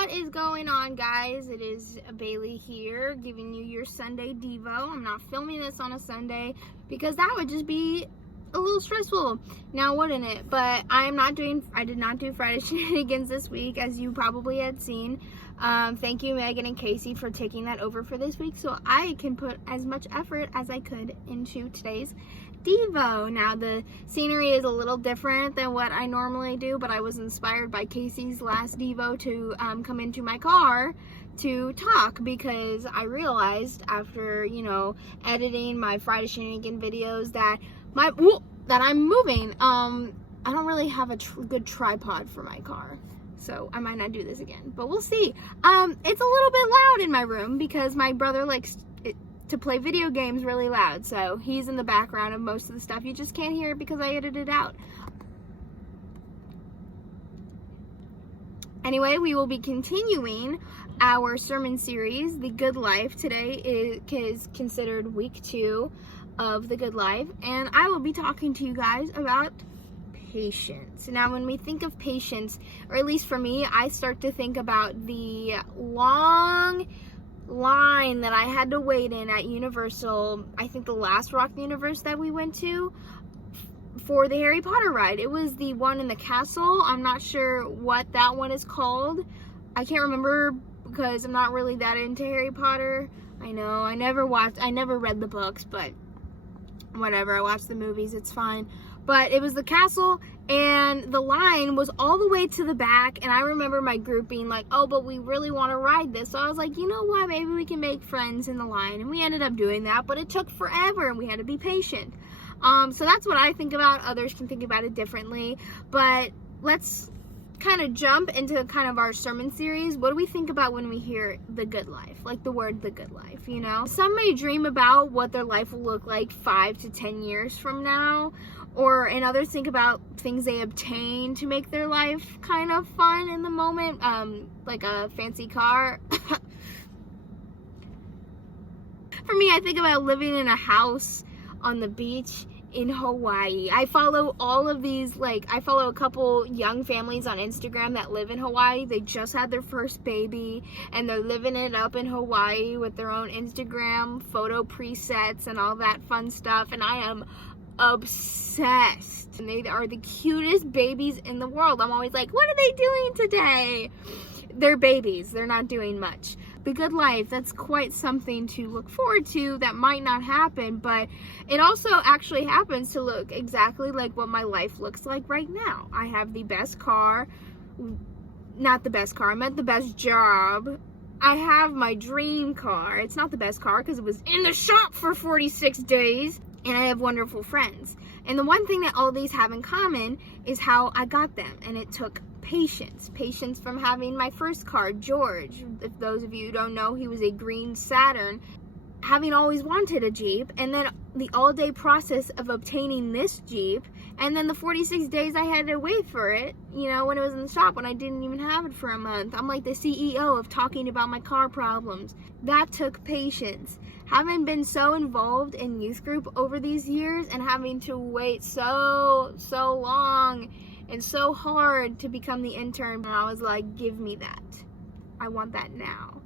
What is going on, guys? It is Bailey here, giving you your Sunday Devo. I'm not filming this on a Sunday because that would just be a little stressful, now wouldn't it? But I did not do Friday shenanigans this week, as you probably had seen. Thank you, Megan and Casey, for taking that over for this week, so I can put as much effort as I could into today's Devo. Now, the scenery is a little different than what I normally do, but I was inspired by Casey's last Devo to come into my car to talk, because I realized after, editing my Friday shenanigan videos that I'm moving. I don't really have a good tripod for my car, so I might not do this again, but we'll see. It's a little bit loud in my room because my brother likes to play video games really loud, so he's in the background of most of the stuff. You just can't hear it because I edited it out. Anyway, we will be continuing our sermon series, The Good Life. Today is considered week 2 of The Good Life, and I will be talking to you guys about patience. Now, when we think of patience, or at least for me, I start to think about the long line that I had to wait in at Universal. I think the last Rock the Universe that we went to for the Harry Potter ride. It was the one in the castle. I'm not sure what that one is called. I can't remember because I'm not really that into Harry Potter. I know, I never read the books, but whatever, I watched the movies, it's fine. But it was the castle, and the line was all the way to the back, and I remember my group being like, oh, but we really want to ride this. So I was like, you know what, maybe we can make friends in the line, and we ended up doing that, but it took forever, and we had to be patient. So that's what I think about. Others can think about it differently, but let's kind of jump into kind of our sermon series. What do we think about when we hear the good life? Like the word the good life, Some may dream about what their life will look like 5 to 10 years from now, and others think about things they obtain to make their life kind of fun in the moment, like a fancy car. For me, I think about living in a house on the beach in Hawaii. I follow all of these, I follow a couple young families on Instagram that live in Hawaii. They just had their first baby, and they're living it up in Hawaii with their own Instagram photo presets and all that fun stuff, and I am obsessed. And they are the cutest babies in the world. I'm always like, what are they doing today? They're babies. They're not doing much. The good life, that's quite something to look forward to. That might not happen, but it also actually happens to look exactly like what my life looks like right now. I have the best car. Not the best car, I meant the best job. I have my dream car. It's not the best car because it was in the shop for 46 days. And I have wonderful friends. And the one thing that all these have in common is how I got them. And it took patience. Patience from having my first car, George. If those of you who don't know, he was a green Saturn. Having always wanted a Jeep. And then the all-day process of obtaining this Jeep. And then the 46 days I had to wait for it, when it was in the shop, when I didn't even have it for a month. I'm like the CEO of talking about my car problems. That took patience. Having been so involved in youth group over these years and having to wait so long and so hard to become the intern, and I was like, give me that. I want that now.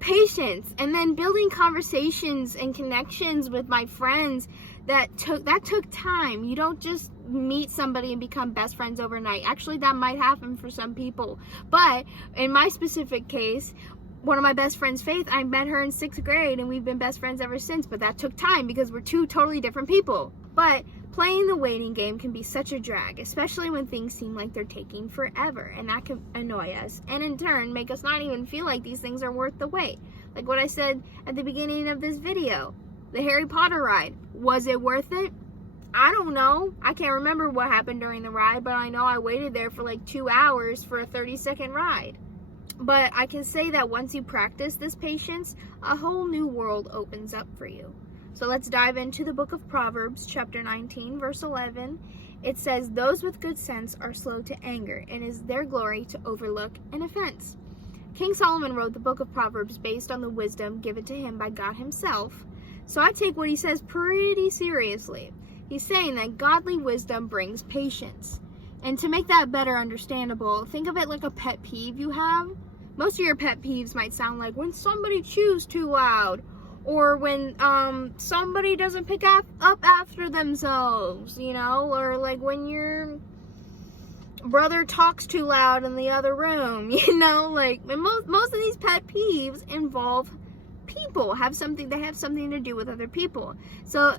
Patience, and then building conversations and connections with my friends that took time. You don't just meet somebody and become best friends overnight. Actually, that might happen for some people, but in my specific case, one of my best friends, Faith, I met her in 6th grade, and we've been best friends ever since, but that took time because we're two totally different people. But playing the waiting game can be such a drag, especially when things seem like they're taking forever, and that can annoy us, and in turn make us not even feel like these things are worth the wait. Like what I said at the beginning of this video, the Harry Potter ride, was it worth it? I don't know. I can't remember what happened during the ride, but I know I waited there for like 2 hours for a 30-second ride. But I can say that once you practice this patience, a whole new world opens up for you. So let's dive into the book of Proverbs, chapter 19, verse 11. It says, those with good sense are slow to anger, and it is their glory to overlook an offense. King Solomon wrote the book of Proverbs based on the wisdom given to him by God himself. So I take what he says pretty seriously. He's saying that godly wisdom brings patience. And to make that better understandable, think of it like a pet peeve you have. Most of your pet peeves might sound like when somebody chews too loud, or when somebody doesn't pick up after themselves, you know, or like when your brother talks too loud in the other room, you know, like most of these pet peeves involve people, they have something to do with other people. So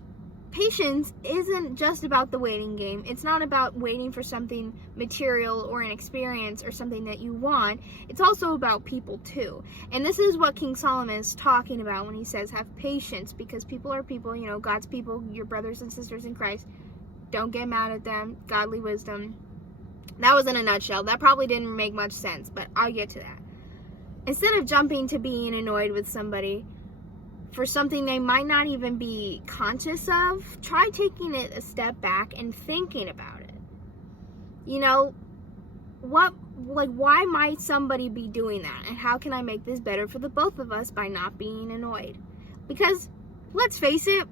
patience isn't just about the waiting game. It's not about waiting for something material or an experience or something that you want. It's also about people too. And this is what King Solomon is talking about when he says have patience, because people are people, you know, God's people, your brothers and sisters in Christ. Don't get mad at them. Godly wisdom. That was in a nutshell. That probably didn't make much sense, but I'll get to that. Instead of jumping to being annoyed with somebody for something they might not even be conscious of, try taking it a step back and thinking about it. You know, why might somebody be doing that? And how can I make this better for the both of us by not being annoyed? Because, let's face it,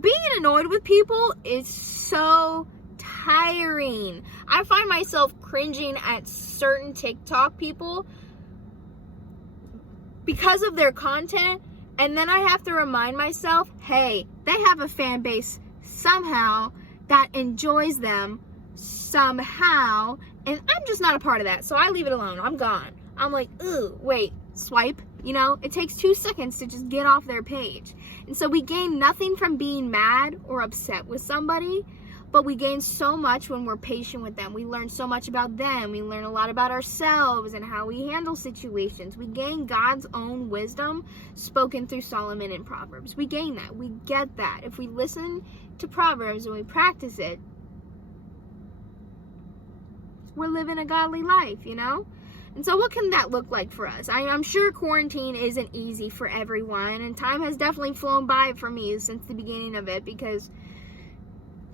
being annoyed with people is so tiring. I find myself cringing at certain TikTok people because of their content. And then I have to remind myself, hey, they have a fan base somehow that enjoys them somehow, and I'm just not a part of that, so I leave it alone. I'm gone. I'm like, ooh, wait, swipe, you know? It takes 2 seconds to just get off their page. And so we gain nothing from being mad or upset with somebody, but we gain so much when we're patient with them. We learn so much about them. We learn a lot about ourselves and how we handle situations. We gain God's own wisdom spoken through Solomon and Proverbs. We gain that. We get that. If we listen to Proverbs and we practice it, we're living a godly life, you know? And so what can that look like for us? I'm sure quarantine isn't easy for everyone, and time has definitely flown by for me since the beginning of it, because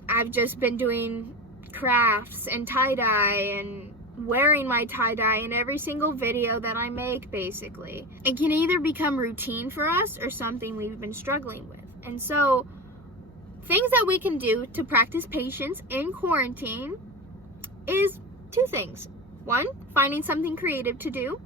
I've just been doing crafts and tie-dye and wearing my tie-dye in every single video that I make, basically. It can either become routine for us or something we've been struggling with. And so, things that we can do to practice patience in quarantine is 2 things. 1, finding something creative to do,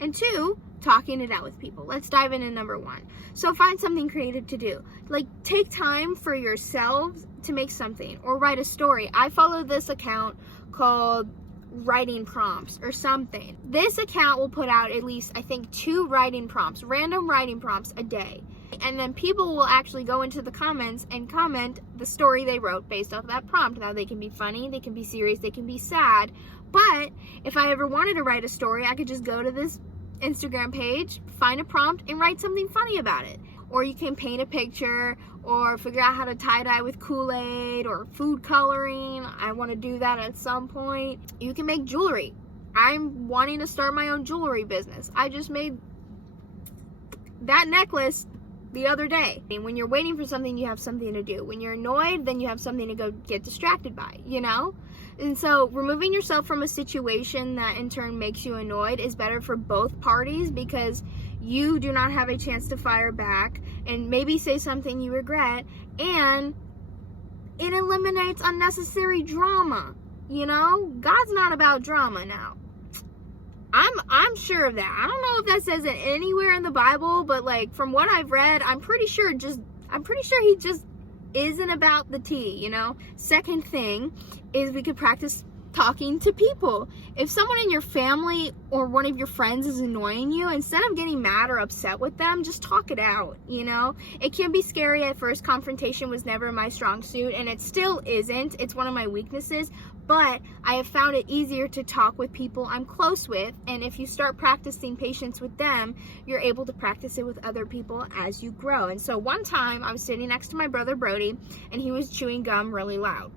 and 2, talking it out with people. Let's dive into number 1. So find something creative to do. Like, take time for yourselves to make something or write a story. I follow this account called Writing Prompts or something. This account will put out at least, I think, 2 writing prompts, random writing prompts a day. And then people will actually go into the comments and comment the story they wrote based off that prompt. Now, they can be funny, they can be serious, they can be sad. But if I ever wanted to write a story, I could just go to this Instagram page, find a prompt, and write something funny about it. Or you can paint a picture, or figure out how to tie-dye with Kool-Aid, or food coloring. I want to do that at some point. You can make jewelry. I'm wanting to start my own jewelry business. I just made that necklace the other day. And when you're waiting for something, you have something to do. When you're annoyed, then you have something to go get distracted by, you know? And so removing yourself from a situation that in turn makes you annoyed is better for both parties, because you do not have a chance to fire back and maybe say something you regret, and it eliminates unnecessary drama. You know, God's not about drama now. I'm sure of that. I don't know if that says it anywhere in the Bible, but like from what I've read, I'm pretty sure he just isn't about the tea, you know? Second thing is we could practice talking to people. If someone in your family or one of your friends is annoying you, instead of getting mad or upset with them, just talk it out, you know? It can be scary at first. Confrontation was never my strong suit, and it still isn't. It's one of my weaknesses, but I have found it easier to talk with people I'm close with, and if you start practicing patience with them, you're able to practice it with other people as you grow. And so one time, I was sitting next to my brother Brody, and he was chewing gum really loud.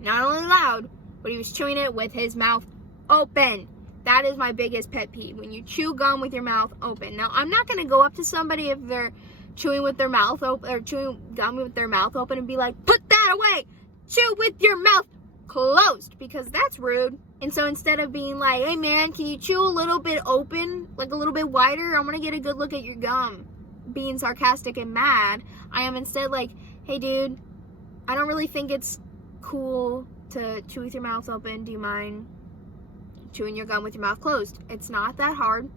Not only loud, but he was chewing it with his mouth open. That is my biggest pet peeve, when you chew gum with your mouth open. Now, I'm not going to go up to somebody if they're chewing with their mouth open, or chewing gum with their mouth open, and be like, put that away! Chew with your mouth closed, because that's rude. And so instead of being like, hey man, can you chew a little bit open, like a little bit wider? I want to get a good look at your gum. Being sarcastic and mad, I am instead like, hey dude, I don't really think it's cool to chew with your mouth open? Do you mind chewing your gum with your mouth closed? It's not that hard.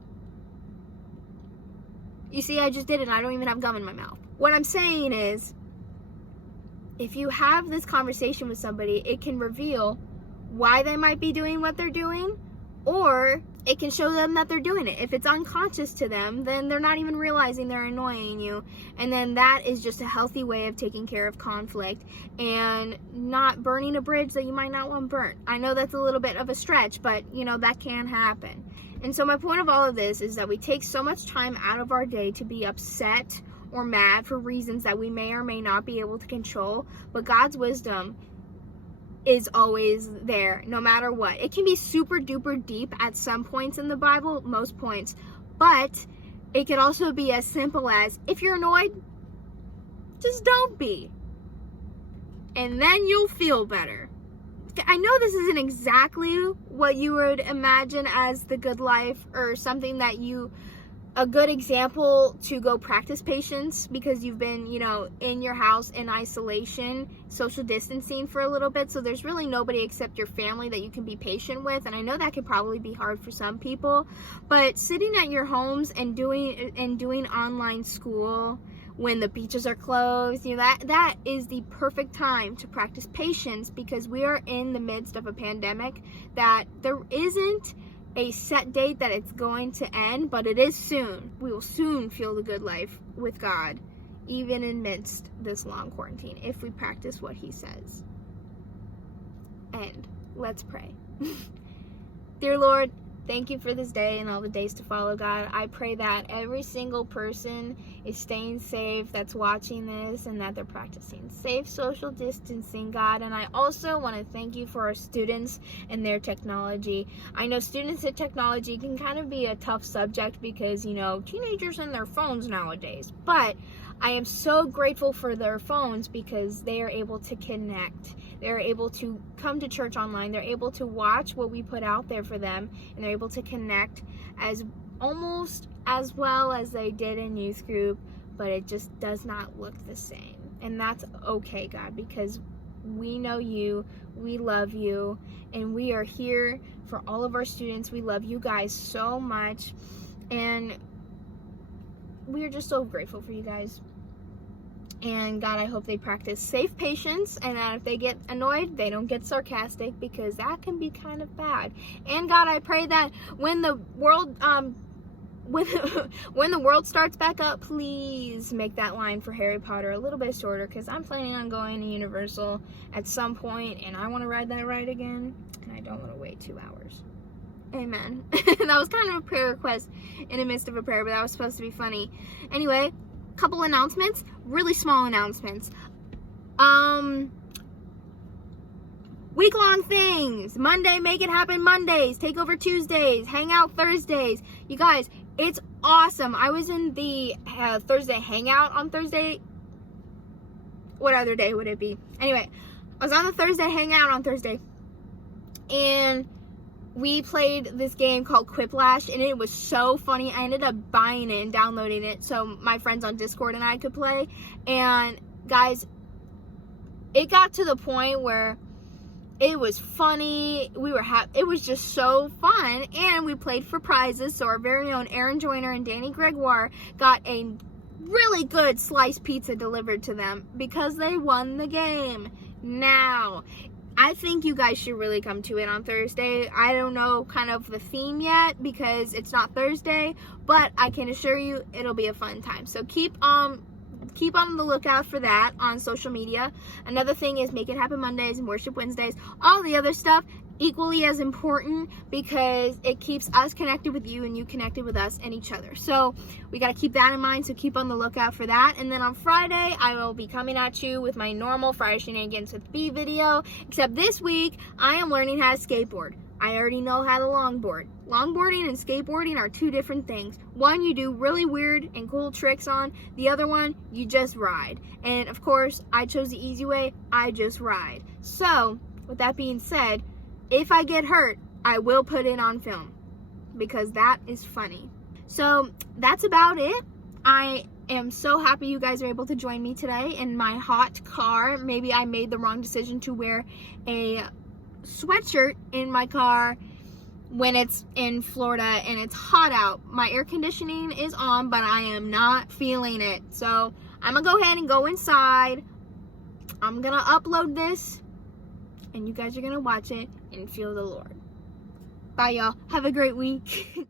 You see, I just did it and I don't even have gum in my mouth. What I'm saying is, if you have this conversation with somebody, it can reveal why they might be doing what they're doing, or it can show them that they're doing it. If it's unconscious to them, then they're not even realizing they're annoying you. And then that is just a healthy way of taking care of conflict and not burning a bridge that you might not want burnt. I know that's a little bit of a stretch, but that can happen. And so my point of all of this is that we take so much time out of our day to be upset or mad for reasons that we may or may not be able to control, but God's wisdom is always there, no matter what. It can be super duper deep at some points in the Bible, most points, but it could also be as simple as, if you're annoyed, just don't be. And then you'll feel better. I know this isn't exactly what you would imagine as the good life, or something that a good example to go practice patience, because you've been, in your house in isolation, social distancing for a little bit. So there's really nobody except your family that you can be patient with. And I know that could probably be hard for some people, but sitting at your homes and doing online school when the beaches are closed, that is the perfect time to practice patience, because we are in the midst of a pandemic that there isn't a set date that it's going to end, but it is soon. We will soon feel the good life with God, even amidst this long quarantine, if we practice what He says. And let's pray. Dear Lord, thank you for this day and all the days to follow, God. I pray that every single person is staying safe that's watching this, and that they're practicing safe social distancing, God. And I also want to thank you for our students and their technology. I know students and technology can kind of be a tough subject because, teenagers and their phones nowadays. But I am so grateful for their phones, because they are able to connect. They're able to come to church online. They're able to watch what we put out there for them, and they're able to connect almost as well as they did in youth group, but it just does not look the same. And that's okay, God, because we know you, we love you, and we are here for all of our students. We love you guys so much, and we are just so grateful for you guys. And God, I hope they practice safe patience, and that if they get annoyed, they don't get sarcastic, because that can be kind of bad. And God, I pray that when the world when the world starts back up, please make that line for Harry Potter a little bit shorter, because I'm planning on going to Universal at some point, and I want to ride that ride again, and I don't want to wait 2 hours. Amen. That was kind of a prayer request in the midst of a prayer, but that was supposed to be funny. Anyway, couple announcements, really small announcements. Week-long things. Monday, make it happen Mondays. Take over Tuesdays. Hang out Thursdays. You guys, it's awesome. I was in the Thursday hangout on Thursday. What other day would it be? Anyway, I was on the Thursday hangout on Thursday, and we played this game called Quiplash, and it was so funny. I ended up buying it and downloading it so my friends on Discord and I could play. And guys, it got to the point where it was funny. It was just so fun, and we played for prizes. So our very own Aaron Joyner and Danny Gregoire got a really good sliced pizza delivered to them because they won the game. Now, I think you guys should really come to it on Thursday. I don't know kind of the theme yet because it's not Thursday, but I can assure you it'll be a fun time. So keep on the lookout for that on social media. Another thing is Make It Happen Mondays and Worship Wednesdays. All the other stuff, equally as important, because it keeps us connected with you and you connected with us and each other. So we got to keep that in mind, so keep on the lookout for that. And then on Friday, I will be coming at you with my normal Friday Shenanigans with B video, except this week, I am learning how to skateboard. I already know how to longboard. Longboarding and skateboarding are two different things. One you do really weird and cool tricks on. The other one, you just ride. And of course, I chose the easy way. I just ride. So, with that being said, if I get hurt, I will put it on film, because that is funny. So, that's about it. I am so happy you guys are able to join me today in my hot car. Maybe I made the wrong decision to wear a sweatshirt in my car when it's in Florida and it's hot out. My air conditioning is on, but I am not feeling it. So I'm gonna go ahead and go inside. I'm gonna upload this and you guys are gonna watch it and feel the Lord. Bye, y'all. Have a great week.